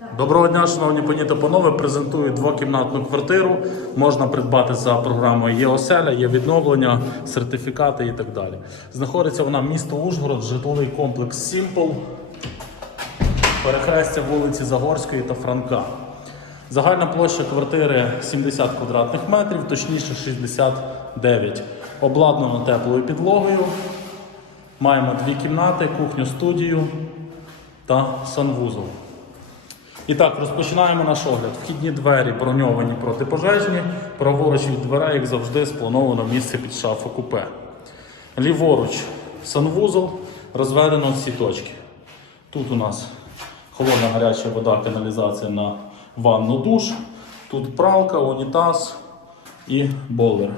Доброго дня, шановні пані та панове. Презентую двокімнатну квартиру. Можна придбати за програмою є оселя, є відновлення, сертифікати і так далі. Знаходиться вона місто Ужгород, житловий комплекс Сімпл, перехрестя вулиці Загорської та Франка. Загальна площа квартири 70 квадратних метрів, точніше 69. Обладнано теплою підлогою. Маємо дві кімнати, кухню, студію та санвузол. І так, розпочинаємо наш огляд. Вхідні двері броньовані протипожежні. Праворуч від дверей, як завжди, сплановано місце під шафу купе. Ліворуч санвузол, розведено всі точки. Тут у нас холодна гаряча вода, каналізація на ванну душ. Тут пралка, унітаз і бойлер.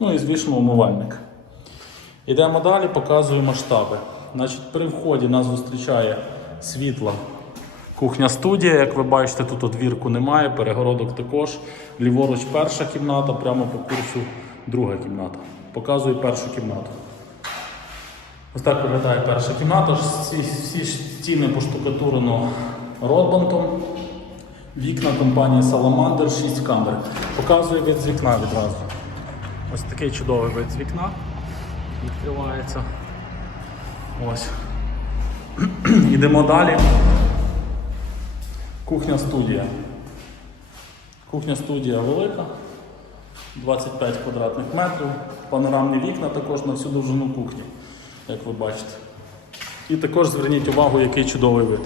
Ну і звісно умивальник. Йдемо далі, показую масштаби. Значить, при вході нас зустрічає світла кухня студія. Як ви бачите, тут одвірку немає, перегородок також. Ліворуч перша кімната, прямо по курсу друга кімната. Показую першу кімнату. Ось так виглядає перша кімната. Всі, всі стіни поштукатурено ротбантом. Вікна компанії Salamander 6 камер. Показую вид вікна відразу. Ось такий чудовий вид з вікна відкривається. Ось. Йдемо далі. Кухня студія. Кухня студія велика, 25 квадратних метрів, панорамні вікна також на всю довжину кухні, як ви бачите. І також зверніть увагу, який чудовий вид.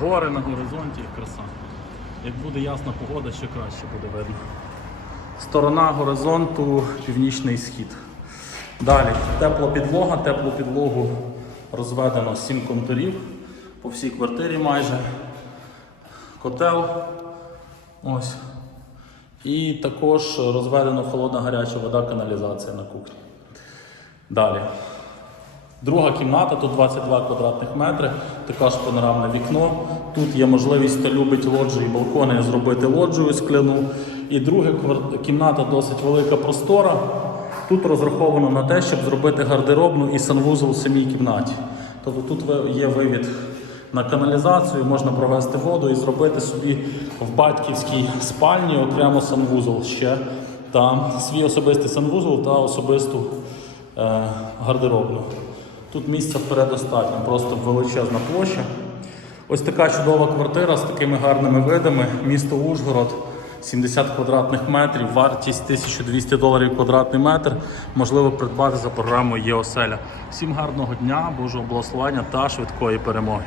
Гори на горизонті, краса. Як буде ясна погода, ще краще буде видно. Сторона горизонту північний схід. Далі тепла підлога, теплу підлогу розведено 7 контурів по всій квартирі майже. Котел. Ось. І також розведено холодна гаряча вода, каналізація на кухні. Далі. Друга кімната, тут 22 квадратних метри, також панорамне вікно. Тут є можливість, хто любить лоджії і балкони, зробити лоджію скляну. І друга кімната досить велика простора. Тут розраховано на те, щоб зробити гардеробну і санвузол в самій кімнаті. Тобто тут є вивід на каналізацію, можна провести воду і зробити собі в батьківській спальні окремо санвузол ще та свій особистий санвузол та особисту е, гардеробну. Тут місця передостатньо, просто величезна площа. Ось така чудова квартира з такими гарними видами. Місто Ужгород, 70 квадратних метрів, вартість 1200 доларів квадратний метр. Можливо придбати за програмою ЄОСЕЛЯ. Всім гарного дня, Божого благословення та швидкої перемоги.